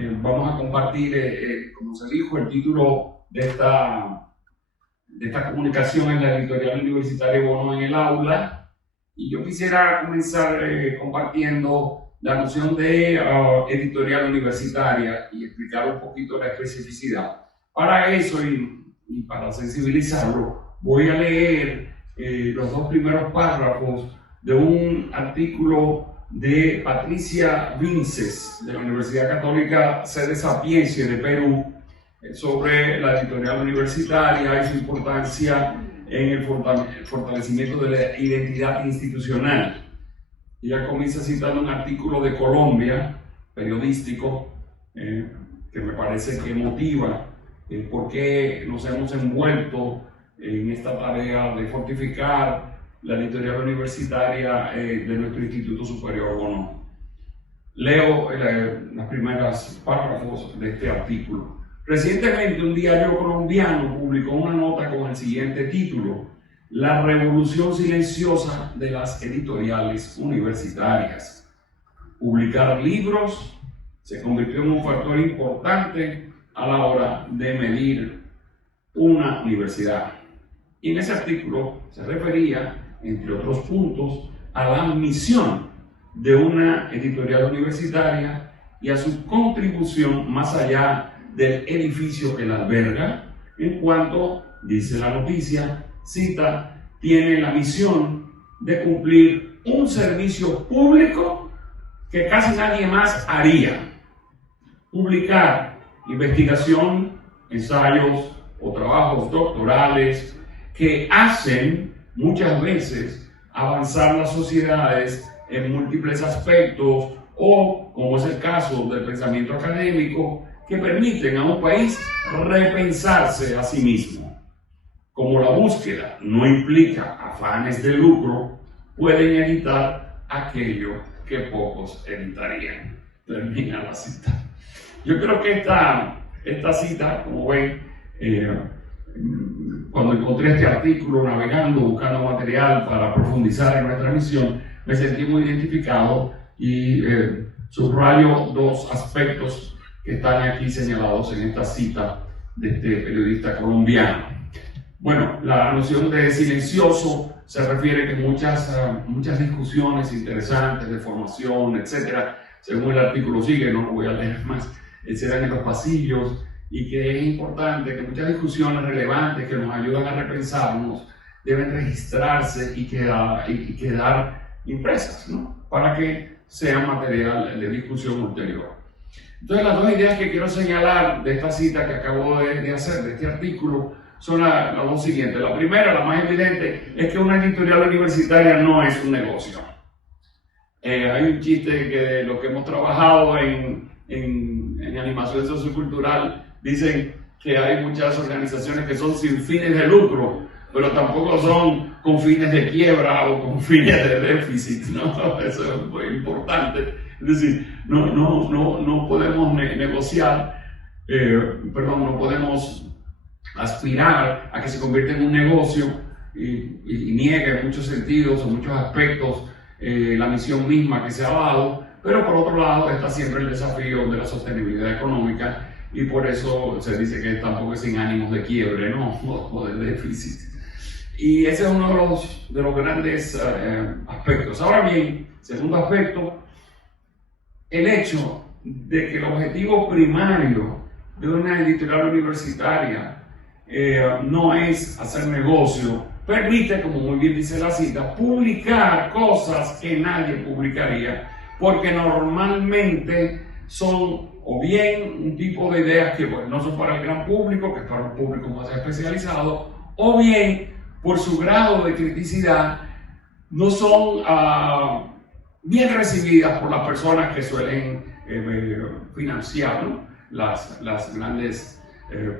Vamos a compartir, como se dijo, el título de esta comunicación en la editorial universitaria Bono en el aula. Y yo quisiera comenzar compartiendo la noción de editorial universitaria y explicar un poquito la especificidad. Para eso y para sensibilizarlo, voy a leer los dos primeros párrafos de un artículo de Patricia Vinces, de la Universidad Católica Sede Sapientia de Perú, sobre la editorial universitaria y su importancia en el fortalecimiento de la identidad institucional. Ella comienza citando un artículo de Colombia, periodístico, que me parece que motiva por qué nos hemos envuelto en esta tarea de fortificar la editorial universitaria de nuestro Instituto Superior Bono. Leo los primeros párrafos de este artículo. Recientemente, un diario colombiano publicó una nota con el siguiente título: La revolución silenciosa de las editoriales universitarias. Publicar libros se convirtió en un factor importante a la hora de medir una universidad. Y en ese artículo se refería, entre otros puntos, a la misión de una editorial universitaria y a su contribución más allá del edificio que la alberga, en cuanto, dice la noticia, cita, tiene la misión de cumplir un servicio público que casi nadie más haría: publicar investigación, ensayos o trabajos doctorales que hacen muchas veces avanzar las sociedades en múltiples aspectos, o, como es el caso del pensamiento académico, que permiten a un país repensarse a sí mismo. Como la búsqueda no implica afanes de lucro, pueden editar aquello que pocos editarían. Termina la cita. Yo creo que esta cita, como ven, cuando encontré este artículo navegando, buscando material para profundizar en nuestra misión, me sentí muy identificado y subrayo dos aspectos que están aquí señalados en esta cita de este periodista colombiano. Bueno, la noción de silencioso se refiere que muchas discusiones interesantes de formación, etcétera, según el artículo sigue, no lo voy a leer más, se dan en los pasillos, y que es importante que muchas discusiones relevantes que nos ayudan a repensarnos deben registrarse y quedar impresas, ¿no?, para que sean material de discusión ulterior. Entonces, las dos ideas que quiero señalar de esta cita que acabo de hacer, de este artículo, son las dos siguientes. La primera, la más evidente, es que una editorial universitaria no es un negocio. Hay un chiste que de lo que hemos trabajado en animación sociocultural, dicen que hay muchas organizaciones que son sin fines de lucro, pero tampoco son con fines de quiebra o con fines de déficit, ¿no? Eso es muy importante. Es decir, no podemos negociar, no podemos aspirar a que se convierta en un negocio y niegue en muchos sentidos, en muchos aspectos, la misión misma que se ha dado, pero por otro lado está siempre el desafío de la sostenibilidad económica, y por eso se dice que tampoco es sin ánimos de quiebre, ¿no?, o de déficit. Y ese es uno de los grandes aspectos. Ahora bien, segundo aspecto, el hecho de que el objetivo primario de una editorial universitaria no es hacer negocio, permite, como muy bien dice la cita, publicar cosas que nadie publicaría, porque normalmente son o bien un tipo de ideas que no son para el gran público, que es para un público más especializado, o bien por su grado de criticidad no son bien recibidas por las personas que suelen financiar, ¿no?, las grandes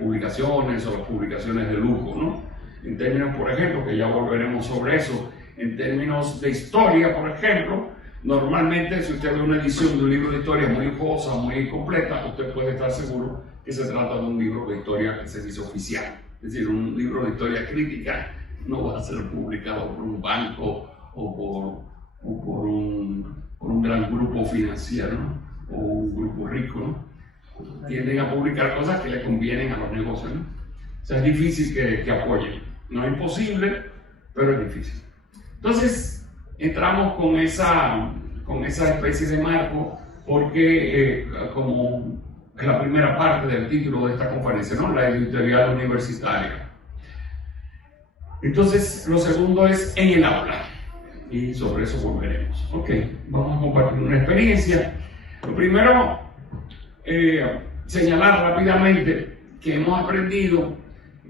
publicaciones o las publicaciones de lujo, ¿no? En términos, por ejemplo, que ya volveremos sobre eso, en términos de historia, por ejemplo, normalmente si usted ve una edición de un libro de historia muy lujosa, muy completa, usted puede estar seguro que se trata de un libro de historia que se dice oficial. Es decir, un libro de historia crítica no va a ser publicado por un banco o por un gran grupo financiero, ¿no?, o un grupo rico, ¿no? tienden a publicar cosas que le convienen a los negocios, ¿no? O sea, es difícil que apoyen. No es imposible, pero es difícil. Entonces, entramos con esa especie de marco porque, como es la primera parte del título de esta conferencia, ¿no? La editorial universitaria. Entonces, lo segundo es en el aula, y sobre eso volveremos. Ok, vamos a compartir una experiencia. Lo primero, señalar rápidamente que hemos aprendido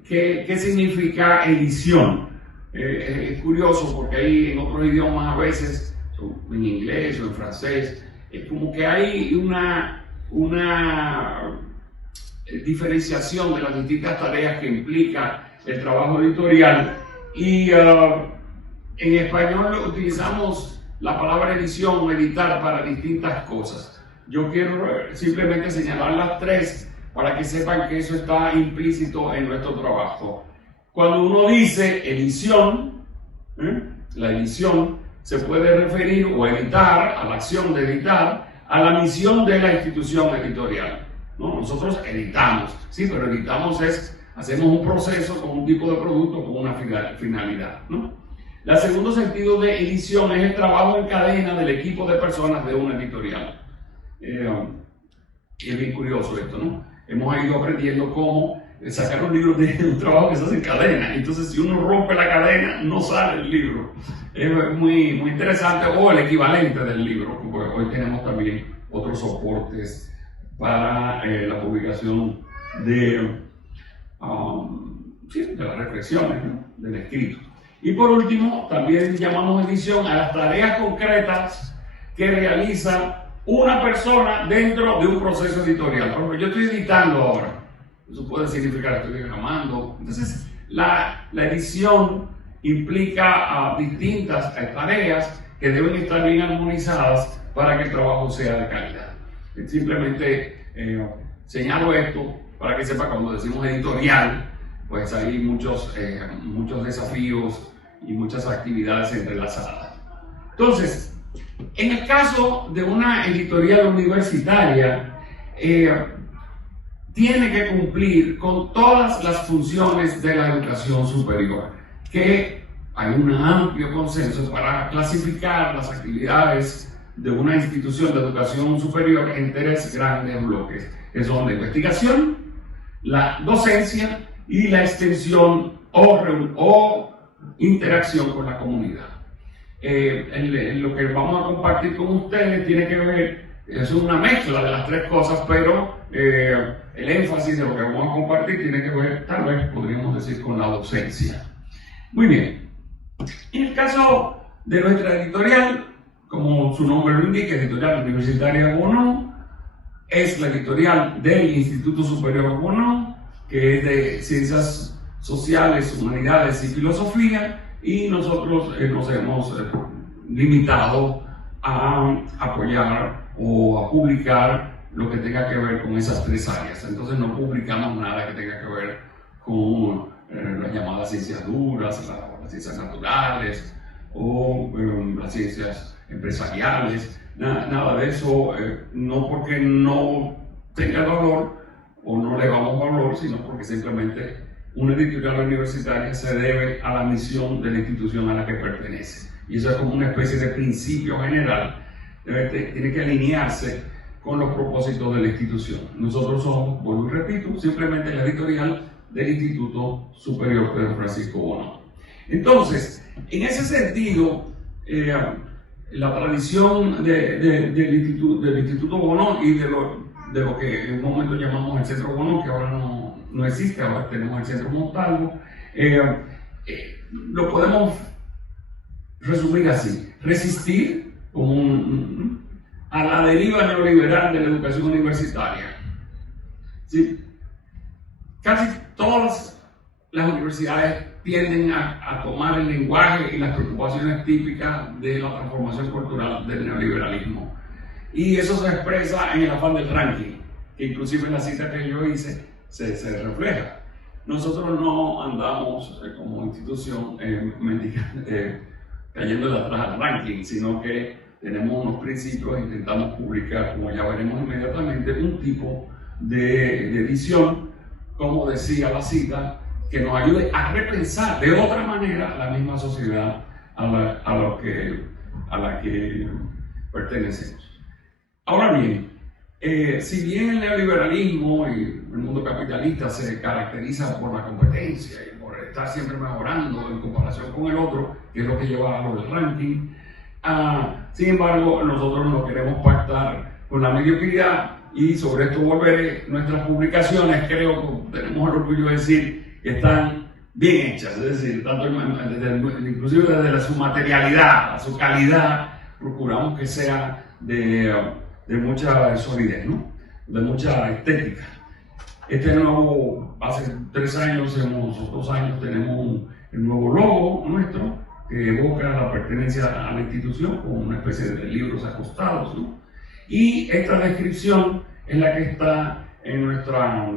qué significa edición. Es curioso porque hay en otros idiomas a veces, en inglés o en francés, como que hay una diferenciación de las distintas tareas que implica el trabajo editorial, y en español utilizamos la palabra edición o editar para distintas cosas. Yo quiero simplemente señalar las tres para que sepan que eso está implícito en nuestro trabajo. Cuando uno dice edición, la edición se puede referir o editar a la acción de editar, a la misión de la institución editorial, ¿no? Nosotros editamos, sí, pero editamos hacemos un proceso con un tipo de producto con una finalidad, ¿no? El segundo sentido de edición es el trabajo en cadena del equipo de personas de una editorial. Es bien curioso esto, ¿no? Hemos ido aprendiendo cómo sacar un libro de un trabajo que se hace en cadena. Entonces, si uno rompe la cadena, no sale el libro. Es muy, muy interesante, o el equivalente del libro, porque hoy tenemos también otros soportes para la publicación de las reflexiones, ¿no? Del escrito. Y por último, también llamamos edición a las tareas concretas que realiza una persona dentro de un proceso editorial. Por ejemplo, yo estoy editando ahora, eso puede significar que estoy grabando. Entonces, la edición implica distintas tareas que deben estar bien armonizadas para que el trabajo sea de calidad. Simplemente señalo esto para que sepa, cuando decimos editorial, pues hay muchos desafíos y muchas actividades entrelazadas. Entonces, en el caso de una editorial universitaria, tiene que cumplir con todas las funciones de la educación superior, que hay un amplio consenso para clasificar las actividades de una institución de educación superior en tres grandes bloques, que son la investigación, la docencia y la extensión o interacción con la comunidad. Lo que vamos a compartir con ustedes tiene que ver, es una mezcla de las tres cosas, pero el énfasis de lo que vamos a compartir tiene que ver, tal vez podríamos decir, con la docencia. Muy bien. En el caso de nuestra editorial, como su nombre lo indica, Editorial Universitaria Bono, es la editorial del Instituto Superior Bono, que es de Ciencias Sociales, Humanidades y Filosofía, y nosotros nos hemos limitado a apoyar o a publicar lo que tenga que ver con esas tres áreas. Entonces no publicamos nada que tenga que ver con las llamadas ciencias duras, las ciencias naturales o las ciencias empresariales, nada de eso, no porque no tenga valor o no le damos valor, sino porque simplemente una editorial universitaria se debe a la misión de la institución a la que pertenece. Y eso es como una especie de principio general, tiene que alinearse con los propósitos de la institución. Nosotros somos, vuelvo y repito, simplemente la editorial del Instituto Superior Pedro Francisco Bono. Entonces, en ese sentido, la tradición del Instituto Bono y de lo que en un momento llamamos el Centro Bono, que ahora no existe, ahora tenemos el Centro Montalvo, lo podemos resumir así: resistir a la deriva neoliberal de la educación universitaria. ¿Sí? Casi todas las universidades tienden a tomar el lenguaje y las preocupaciones típicas de la transformación cultural del neoliberalismo. Y eso se expresa en el afán del ranking, que inclusive en la cita que yo hice se refleja. Nosotros no andamos como institución cayéndole atrás al ranking, sino que tenemos unos principios e intentamos publicar, como ya veremos inmediatamente, un tipo de edición, como decía la cita, que nos ayude a repensar de otra manera la misma sociedad a la que pertenecemos. Ahora bien, si bien el neoliberalismo y el mundo capitalista se caracteriza por la competencia y por estar siempre mejorando en comparación con el otro, que es lo que lleva a lo del ranking, sin embargo, nosotros no queremos pactar con la mediocridad, y sobre esto volveré. Nuestras publicaciones, creo que tenemos el orgullo de decir que están bien hechas, es decir, inclusive desde su materialidad, su calidad, procuramos que sea de mucha solidez, ¿no? De mucha estética. Hace 3 años, o 2 años, tenemos el nuevo logo nuestro, que evoca la pertenencia a la institución con una especie de libros acostados, ¿no? Y esta descripción es la que está en nuestra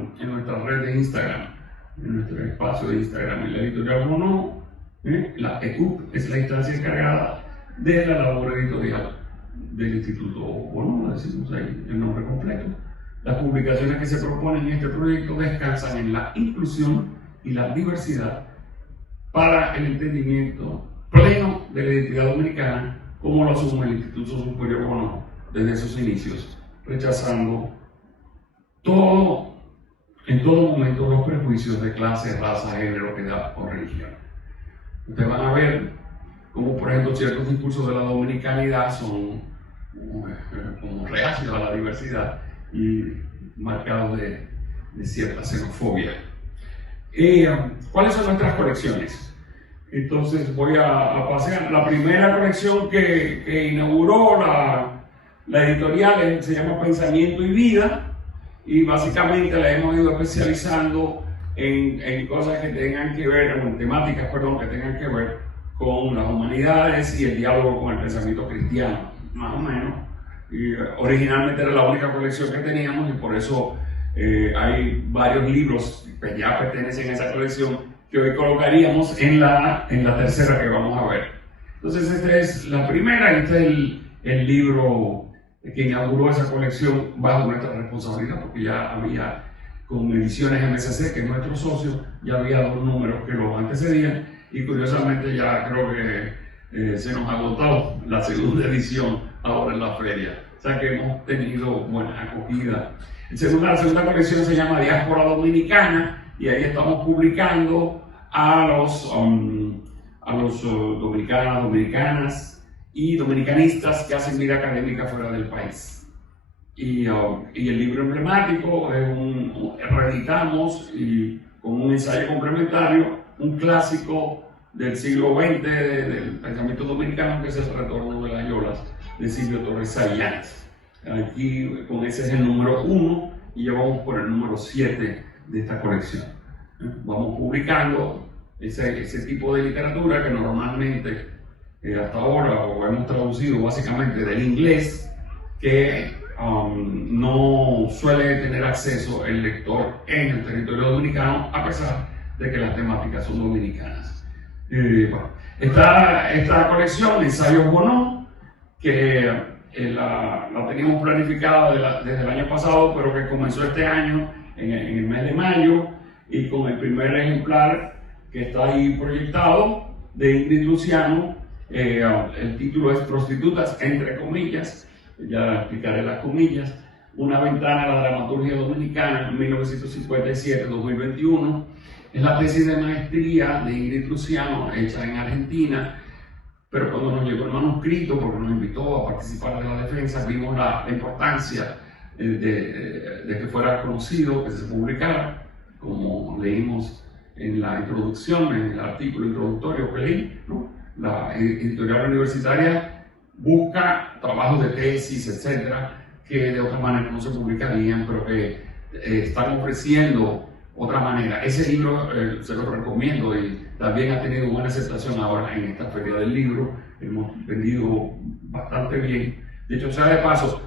red de Instagram, en nuestro espacio de Instagram, en la editorial Bono. La ECUP es la instancia encargada de la labor editorial del Instituto Bono, decimos ahí el nombre completo. Las publicaciones que se proponen en este proyecto descansan en la inclusión y la diversidad para el entendimiento pleno de la identidad dominicana, como lo asume el Instituto Superior Bono desde sus inicios, rechazando en todo momento los prejuicios de clase, raza, género, edad o religión. Ustedes van a ver como, por ejemplo, ciertos discursos de la dominicanidad son como reacios a la diversidad y marcados de cierta xenofobia. ¿Cuáles son nuestras colecciones? Entonces voy a pasear. La primera colección que inauguró la editorial se llama Pensamiento y Vida, y básicamente la hemos ido especializando en cosas que tengan que ver, en temáticas, que tengan que ver con las humanidades y el diálogo con el pensamiento cristiano, más o menos. Y originalmente era la única colección que teníamos, y por eso hay varios libros que ya pertenecen a esa colección que hoy colocaríamos en la tercera que vamos a ver. Entonces esta es la primera, y este es el libro que inauguró esa colección bajo nuestra responsabilidad, porque ya había, con Ediciones MSC, que es nuestro socio, ya había 2 números que lo antecedían, y curiosamente ya creo que se nos ha agotado la segunda edición ahora en la feria. O sea que hemos tenido buena acogida. La segunda colección se llama Diáspora Dominicana, y ahí estamos publicando a los dominicanos, dominicanas y dominicanistas que hacen vida académica fuera del país. Y el libro emblemático reeditamos, y con un ensayo complementario, un clásico del siglo XX del pensamiento dominicano, que es El Retorno de las Yolas, de Silvio Torres Sayanes. Aquí, con ese es el número 1, y ya vamos por el número 7 de esta colección. Vamos publicando ese tipo de literatura que normalmente hasta ahora o hemos traducido básicamente del inglés, que no suele tener acceso el lector en el territorio dominicano, a pesar de que las temáticas son dominicanas. Bueno, esta colección, Ensayos Bono, que la teníamos planificada desde el año pasado, pero que comenzó este año en el mes de mayo, y con el primer ejemplar que está ahí proyectado, de Ingrid Luciano. El título es Prostitutas, entre comillas, ya explicaré las comillas, una ventana a la dramaturgia dominicana, 1957-2021. Es la tesis de maestría de Ingrid Luciano, hecha en Argentina, pero cuando nos llegó el manuscrito, porque nos invitó a participar de la defensa, vimos la importancia de que fuera conocido, que se publicara, como leímos en la introducción, en el artículo introductorio que leí, ¿no? La editorial universitaria busca trabajos de tesis, etcétera, que de otra manera no se publicarían, pero que están ofreciendo otra manera. Ese libro se lo recomiendo, y también ha tenido buena aceptación ahora en esta feria del libro. Hemos vendido bastante bien. De hecho, sea de paso,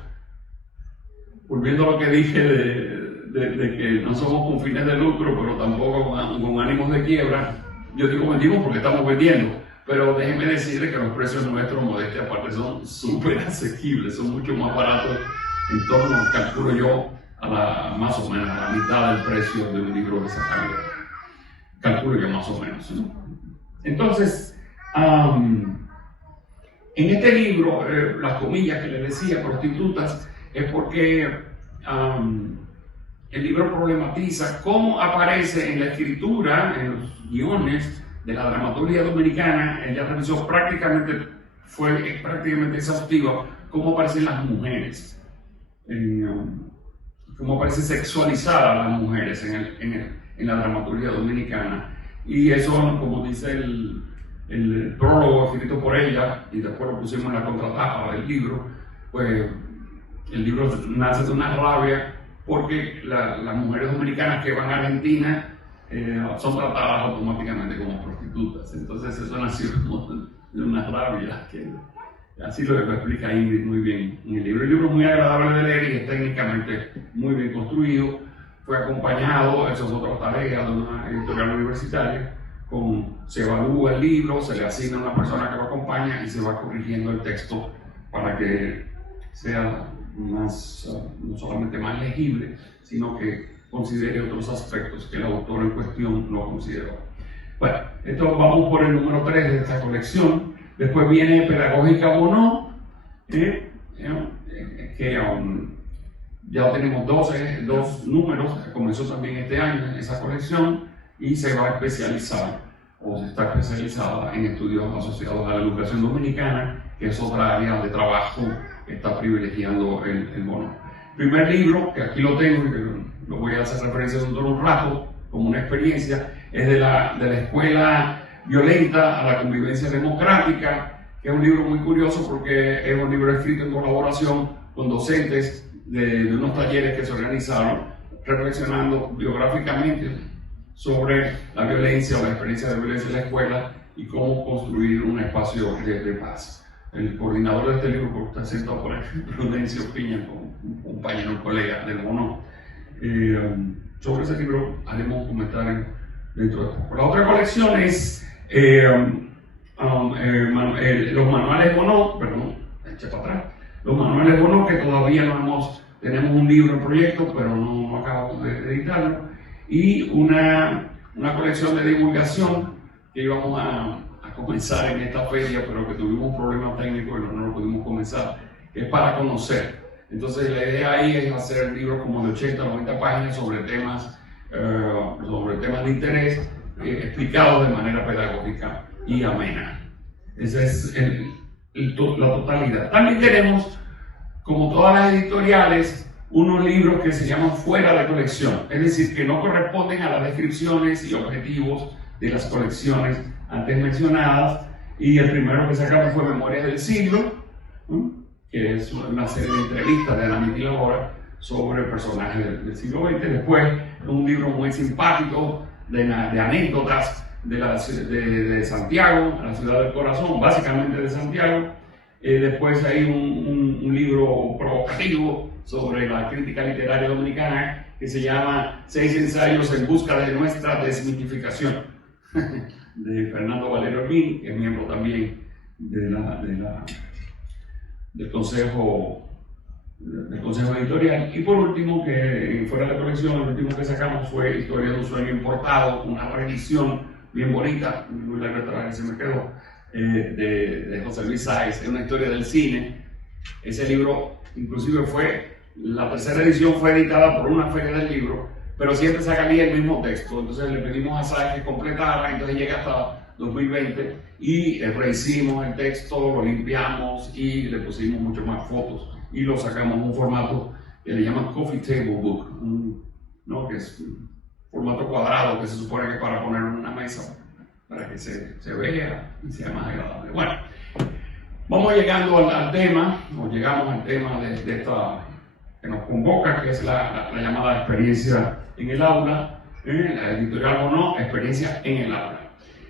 volviendo a lo que dije de que no somos con fines de lucro, pero tampoco con ánimos de quiebra, yo digo vendimos porque estamos vendiendo. Pero déjenme decirles que los precios nuestros, modestia aparte, son súper asequibles, son mucho más baratos, en torno, calculo yo, más o menos a la mitad del precio de un libro de esa calidad. Calculo que más o menos, ¿no? Entonces, en este libro, las comillas que le decía, prostitutas, es porque el libro problematiza cómo aparece en la escritura, en los guiones de la dramaturgia dominicana. Ella revisó fue prácticamente exhaustiva, cómo aparecen las mujeres, cómo aparece sexualizada las mujeres en la dramaturgia dominicana. Y eso, como dice el prólogo escrito por ella, y después lo pusimos en la contratapa del libro, pues el libro nace de una rabia porque las mujeres dominicanas que van a Argentina son tratadas automáticamente como prostitutas. Entonces eso nació de una rabia, que así lo explica Ingrid muy bien en el libro. El libro es muy agradable de leer y es técnicamente muy bien construido. Fue acompañado, eso es otra tarea de una editorial universitaria, se evalúa el libro, se le asigna a una persona que lo acompaña y se va corrigiendo el texto para que sea más, no solamente más legible, sino que considere otros aspectos que el autor en cuestión lo consideró. Bueno, esto vamos por el número 3 de esta colección. Después viene Pedagógica Bonó, que ya tenemos dos números, comenzó también este año en esa colección y se va a especializar, o se está especializada en estudios asociados a la educación dominicana, que es otra área de trabajo que está privilegiando el bono. El primer libro, que aquí lo tengo y que lo voy a hacer referencia dentro de un rato, como una experiencia, es de la Escuela Violenta a la Convivencia Democrática, que es un libro muy curioso porque es un libro escrito en colaboración con docentes de unos talleres que se organizaron, reflexionando biográficamente sobre la violencia o la experiencia de violencia en la escuela y cómo construir un espacio de paz. El coordinador de este libro, que está sentado por ahí, Prudencio Piña, un compañero, un colega del Bono. Sobre ese libro haremos un comentario dentro de poco. La otra colección es los manuales Bono, perdón, eché para atrás. Los manuales Bono, que todavía tenemos un libro en proyecto, pero no acabamos de editarlo, y una colección de divulgación que íbamos a comenzar en esta feria, pero que tuvimos un problema técnico y no lo pudimos comenzar, que es para conocer. Entonces la idea ahí es hacer libros como de 80 o 90 páginas sobre temas de interés, explicados de manera pedagógica y amena. Esa es la totalidad. También tenemos, como todas las editoriales, unos libros que se llaman fuera de colección, es decir, que no corresponden a las descripciones y objetivos de las colecciones antes mencionadas. Y el primero que sacamos fue Memorias del Siglo, que es una serie de entrevistas de Ana Mitiladora sobre personajes del siglo XX. Después, un libro muy simpático de anécdotas de Santiago, la ciudad del corazón, básicamente de Santiago. Después hay un libro provocativo sobre la crítica literaria dominicana que se llama 6 ensayos en busca de nuestra desmitificación, de Fernando Valero Orguín, que es miembro también del consejo editorial. Y por último, que fuera de la colección, el último que sacamos fue Historia de un sueño importado, una revisión bien bonita, muy larga que se me quedó, de José Luis Sáez, es una historia del cine. Ese libro, inclusive la tercera edición fue editada por una feria del libro, pero siempre sacaría el mismo texto. Entonces le pedimos a Sáez que completara, entonces llega hasta 2020 y rehicimos el texto, lo limpiamos y le pusimos mucho más fotos y lo sacamos en un formato que le llaman Coffee Table Book, ¿no? Que es un formato cuadrado que se supone que es para ponerlo en una mesa para que se vea y sea más agradable. Bueno, vamos llegando al tema, o llegamos al tema de esta que nos convoca, que es la llamada experiencia en el aula, la editorial Bono, experiencia en el aula.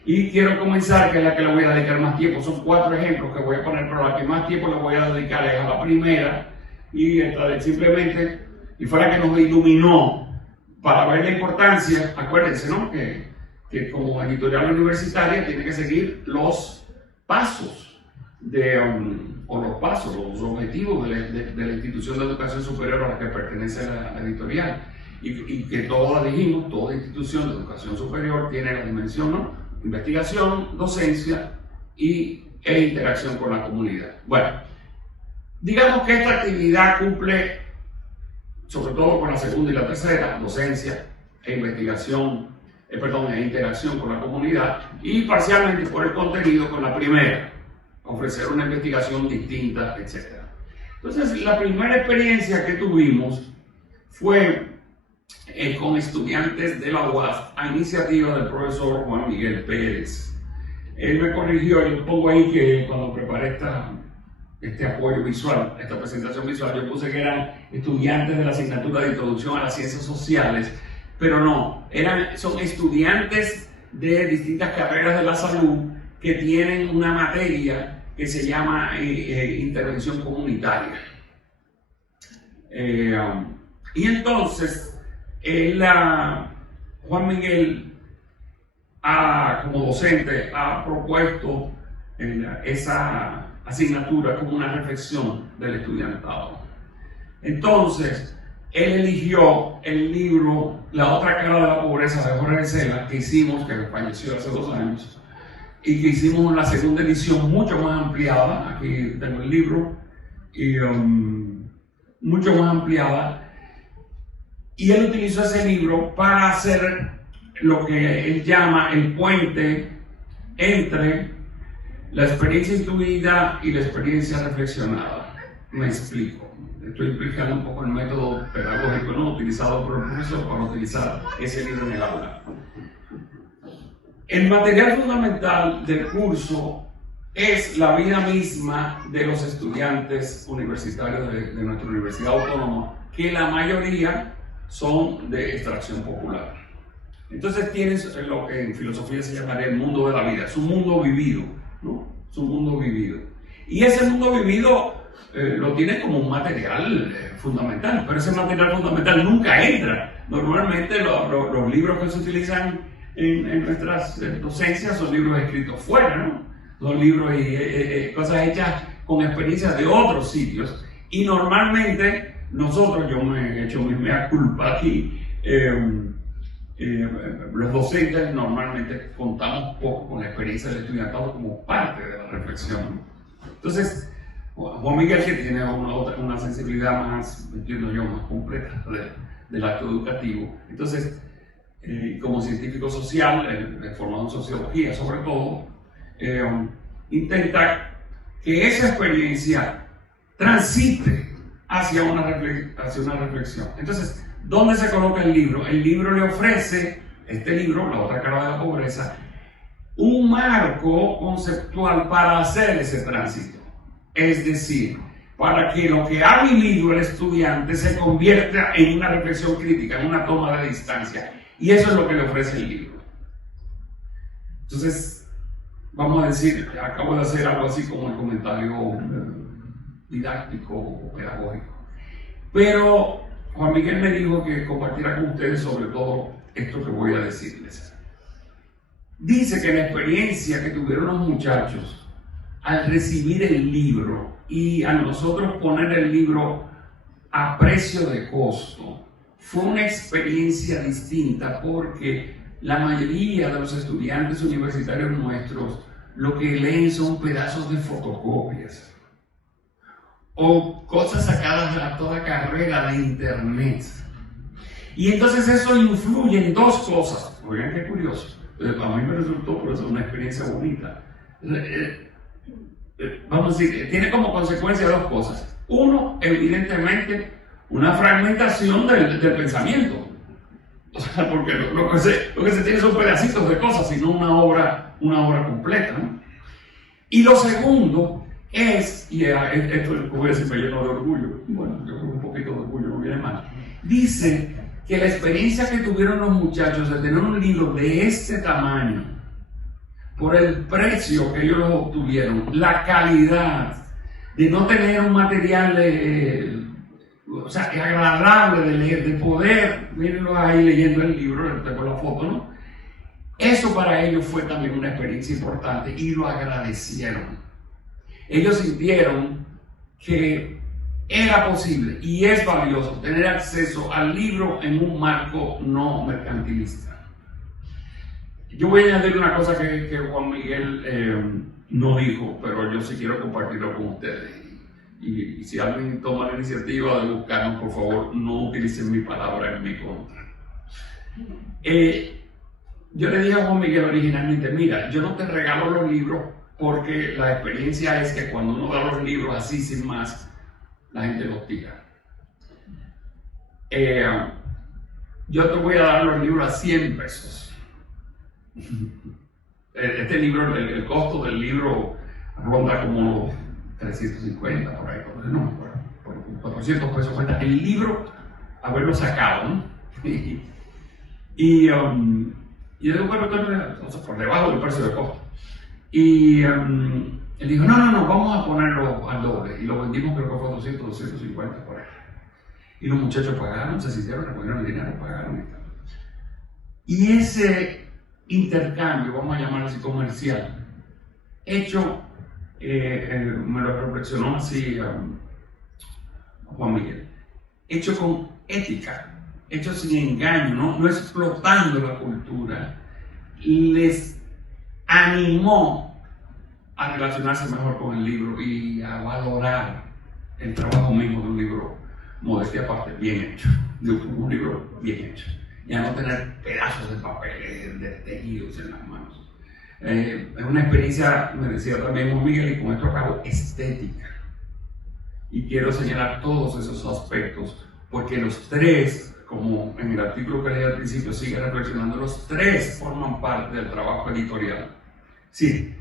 Y quiero comenzar, que es la que le voy a dedicar más tiempo. Son 4 ejemplos que voy a poner, pero la que más tiempo le voy a dedicar es a la primera, y esta simplemente, y fue la que nos iluminó para ver la importancia. Acuérdense, ¿no? Que como editorial universitaria tiene que seguir los pasos de o los pasos, los objetivos de la institución de educación superior a la que pertenece la editorial. Y que toda institución de educación superior tiene la dimensión, ¿no? Investigación, docencia e interacción con la comunidad. Bueno, digamos que esta actividad cumple, sobre todo con la segunda y la tercera, docencia e investigación, e interacción con la comunidad, y parcialmente por el contenido con la primera, ofrecer una investigación distinta, etc. Entonces, la primera experiencia que tuvimos fue con estudiantes de la UAS a iniciativa del profesor Juan Miguel Pérez. Él me corrigió, yo pongo ahí que cuando preparé este apoyo visual, esta presentación visual, yo puse que eran estudiantes de la asignatura de Introducción a las Ciencias Sociales, pero no, son estudiantes de distintas carreras de la salud que tienen una materia que se llama intervención comunitaria. Y entonces, Juan Miguel, como docente, ha propuesto esa asignatura como una reflexión del estudiantado. Entonces, él eligió el libro La otra cara de la pobreza de Jorge Cela, que hicimos, que falleció hace 2 años, y que hicimos una segunda edición mucho más ampliada. Aquí tengo el libro, y mucho más ampliada. Y él utilizó ese libro para hacer lo que él llama el puente entre la experiencia intuida y la experiencia reflexionada. Me explico. Estoy explicando un poco el método pedagógico no utilizado por el profesor para utilizar ese libro en el aula. El material fundamental del curso es la vida misma de los estudiantes universitarios de nuestra Universidad Autónoma, que la mayoría son de extracción popular. Entonces tienes lo que en filosofía se llamaría el mundo de la vida, es un mundo vivido, ¿no? Es un mundo vivido. Y ese mundo vivido lo tiene como un material fundamental, pero ese material fundamental nunca entra. Normalmente los libros que se utilizan en nuestras docencias son libros escritos fuera, ¿no? Son libros y cosas hechas con experiencias de otros sitios. Y normalmente nosotros, yo me he hecho mi mea culpa aquí, los docentes normalmente contamos poco con la experiencia del estudiantado como parte de la reflexión. Entonces, Juan Miguel, que tiene una sensibilidad más, entiendo yo, más completa del acto educativo. Entonces, como científico social, formado en sociología sobre todo, intenta que esa experiencia transite hacia una reflexión. Entonces, ¿dónde se coloca el libro? El libro le ofrece, este libro, La otra cara de la pobreza, un marco conceptual para hacer ese tránsito. Es decir, para que lo que ha vivido el estudiante se convierta en una reflexión crítica, en una toma de distancia. Y eso es lo que le ofrece el libro. Entonces, vamos a decir, acabo de hacer algo así como el comentario didáctico o pedagógico. Pero Juan Miguel me dijo que compartiera con ustedes sobre todo esto que voy a decirles. Dice que la experiencia que tuvieron los muchachos al recibir el libro y a nosotros poner el libro a precio de costo fue una experiencia distinta, porque la mayoría de los estudiantes universitarios nuestros lo que leen son pedazos de fotocopias o cosas sacadas a toda carrera de internet. Y entonces eso influye en dos cosas. Oigan qué curioso. A mí me resultó por eso una experiencia bonita. Vamos a decir, tiene como consecuencia dos cosas. Uno, evidentemente, una fragmentación del pensamiento. O sea, porque lo que se tiene son pedacitos de cosas, sino una obra completa, ¿no? Y lo segundo es, y esto voy a decir, me lleno de orgullo, bueno, yo creo que un poquito de orgullo no viene mal, dice que la experiencia que tuvieron los muchachos de tener un libro de este tamaño, por el precio que ellos obtuvieron, la calidad, de no tener un material o sea, agradable de leer, de poder, mírenlo ahí leyendo el libro, les tengo la foto, ¿no? Eso para ellos fue también una experiencia importante y lo agradecieron. ellos sintieron que era posible y es valioso tener acceso al libro en un marco no mercantilista. Yo voy a añadir una cosa que Juan Miguel no dijo, pero yo sí quiero compartirlo con ustedes. Y si alguien toma la iniciativa de buscarnos, por favor, no utilicen mi palabra en mi contra. Yo le dije a Juan Miguel originalmente, mira, yo no te regalo los libros porque la experiencia es que cuando uno da los libros así sin más, la gente los tira. Yo te voy a dar los libros a 100 pesos. Este libro, el costo del libro ronda como 350 por ahí, no, por 400 pesos cuesta el libro haberlo sacado, ¿no? Y yo digo, bueno, entonces por debajo del precio de costo. Y él dijo, no, vamos a ponerlo al doble. Y lo vendimos, creo que fue 200, 250 por ahí. Y los muchachos pagaron, se sintieron, recogieron el dinero, pagaron y tal. Y ese intercambio, vamos a llamarlo así comercial, hecho, me lo reflexionó así Juan Miguel, hecho con ética, hecho sin engaño, no explotando la cultura, les animó a relacionarse mejor con el libro y a valorar el trabajo mismo de un libro, modestia aparte, bien hecho, de un libro bien hecho, y a no tener pedazos de papel de tejidos en las manos. Es una experiencia, me decía también Juan Miguel, y con esto acabo, estética. Y quiero señalar todos esos aspectos, porque los tres, como en el artículo que leí al principio sigue reflexionando, los tres forman parte del trabajo editorial. Sí,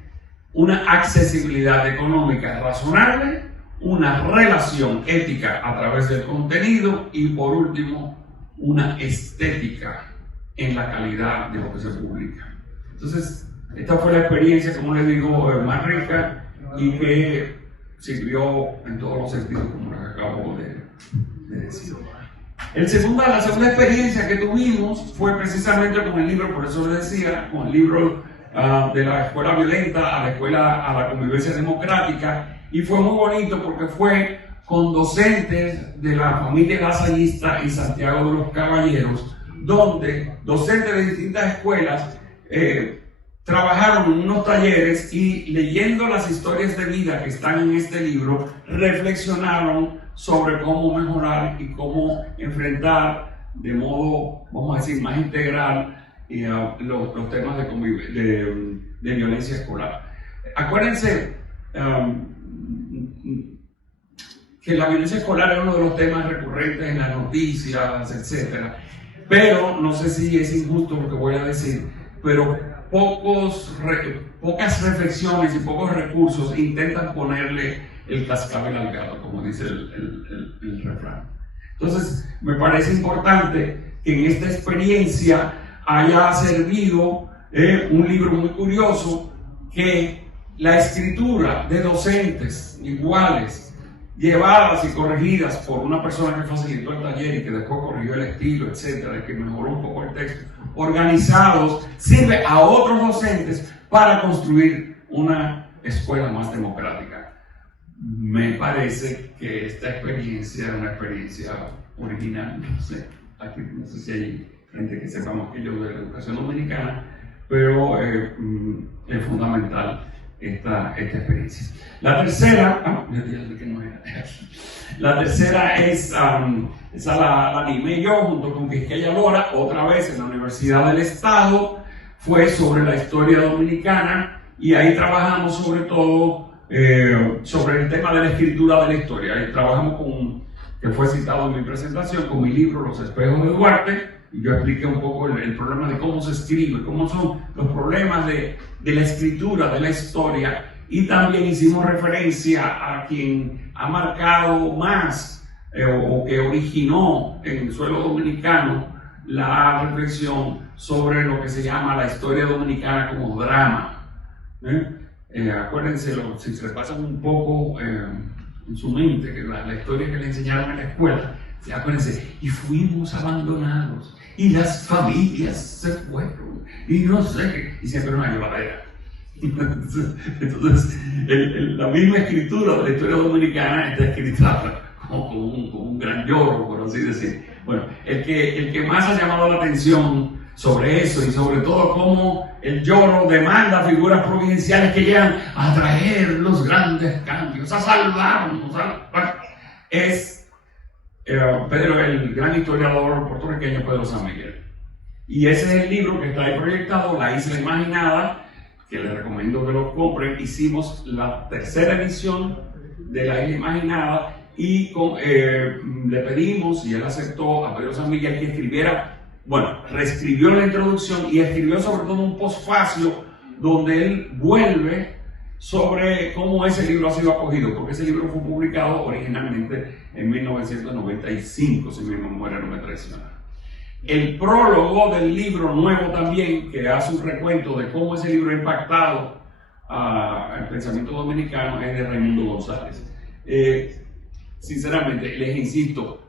una accesibilidad económica razonable, una relación ética a través del contenido y por último, una estética en la calidad de lo que se publica. Entonces, esta fue la experiencia, como les digo, más rica y que sirvió en todos los sentidos, como les acabo de decir. La segunda experiencia que tuvimos fue precisamente con el libro, por eso les decía, con el libro de la escuela violenta a la convivencia democrática, y fue muy bonito porque fue con docentes de la familia lasallista en Santiago de los Caballeros, donde docentes de distintas escuelas trabajaron en unos talleres y leyendo las historias de vida que están en este libro, reflexionaron sobre cómo mejorar y cómo enfrentar de modo, vamos a decir, más integral los temas de violencia escolar. Acuérdense que la violencia escolar es uno de los temas recurrentes en las noticias, etc. Pero, no sé si es injusto lo que voy a decir, pero pocas reflexiones y pocos recursos intentan ponerle el cascabel al gato, como dice el refrán. Entonces, me parece importante que en esta experiencia haya servido un libro muy curioso, que la escritura de docentes iguales, llevadas y corregidas por una persona que facilitó el taller y que después corrigió el estilo, etcétera, que mejoró un poco el texto, organizados, sirve a otros docentes para construir una escuela más democrática. Me parece que esta experiencia es una experiencia original, no sé si hay gente que sepamos que yo de la educación dominicana, pero es fundamental esta experiencia. La tercera, la tercera esa la animé yo junto con Quisqueya Lora, otra vez en la Universidad del Estado, fue sobre la historia dominicana y ahí trabajamos sobre todo sobre el tema de la escritura de la historia. Ahí trabajamos que fue citado en mi presentación, con mi libro Los Espejos de Duarte, y yo expliqué un poco el problema de cómo se escribe, cómo son los problemas de la escritura, de la historia, y también hicimos referencia a quien ha marcado más o que originó en el suelo dominicano la reflexión sobre lo que se llama la historia dominicana como drama. Acuérdense, si se pasan un poco en su mente, que la historia que le enseñaron en la escuela, acuérdense, y fuimos abandonados, y las familias se fueron, y no sé qué, y siempre una llevadera. Entonces la misma escritura de la historia dominicana está escrita como con un gran lloro, por así decir. Bueno, el que más ha llamado la atención sobre eso y sobre todo cómo el lloro demanda figuras providenciales que llegan a traer los grandes cambios, a salvarnos, es Pedro, el gran historiador puertorriqueño Pedro San Miguel. Y ese es el libro que está ahí proyectado, La Isla Imaginada, que les recomiendo que lo compren. Hicimos la tercera edición de La Isla Imaginada y le pedimos, y él aceptó, a Pedro San Miguel que escribiera, bueno, reescribió la introducción y escribió sobre todo un postfacio donde él vuelve sobre cómo ese libro ha sido acogido, porque ese libro fue publicado originalmente en 1995, si mi memoria no me traiciona. El prólogo del libro nuevo también, que hace un recuento de cómo ese libro ha impactado al pensamiento dominicano, es de Raimundo González. Sinceramente, les insisto,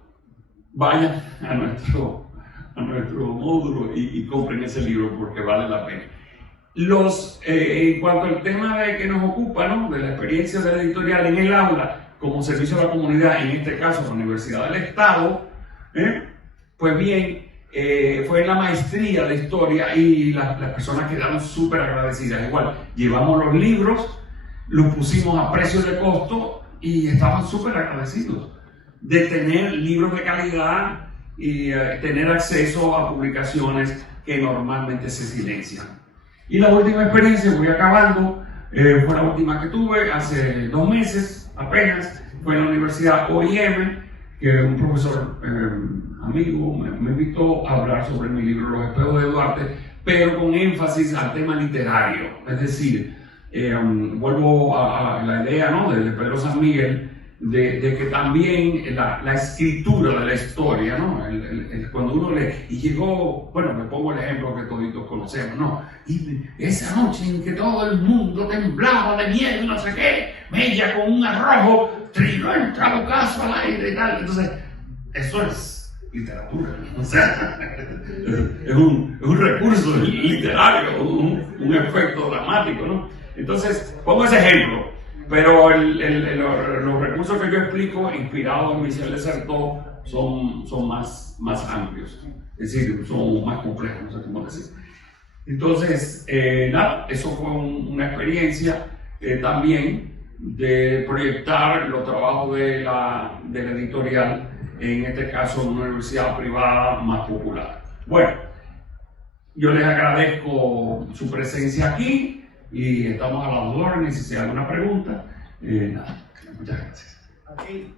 vayan a nuestro módulo y compren ese libro porque vale la pena. En cuanto al tema que nos ocupa, ¿no?, de la experiencia de la editorial en el aula como servicio a la comunidad, en este caso la Universidad del Estado, pues bien, fue en la maestría de historia y las personas quedaron súper agradecidas. Igual, llevamos los libros, los pusimos a precio de costo y estaban súper agradecidos de tener libros de calidad y tener acceso a publicaciones que normalmente se silencian. Y la última experiencia, voy acabando, fue la última que tuve hace 2 meses apenas, fue en la Universidad OIM, que un profesor amigo me invitó a hablar sobre mi libro Los Espejos de Duarte, pero con énfasis al tema literario. Es decir, vuelvo a la idea, ¿no?, de Pedro San Miguel, de que también la escritura de la historia, ¿no?, cuando uno lee, y llegó, bueno, me pongo el ejemplo que toditos conocemos, ¿no?, y esa noche en que todo el mundo temblaba de miedo y no sé qué, Mella con un arrojo trinó el trabucazo al aire y tal. Entonces, eso es literatura, ¿no? O sea, es un recurso literario, un efecto dramático, ¿no? Entonces, pongo ese ejemplo, pero los recursos que yo explico, inspirados en Michel de Certeau, son más amplios, es decir, son más complejos, no sé cómo decir. Entonces, nada, eso fue una experiencia también de proyectar los trabajos de la editorial, en este caso en una universidad privada más popular. Bueno, yo les agradezco su presencia aquí y estamos a las órdenes si se hace alguna pregunta. Nada, muchas gracias. Okay.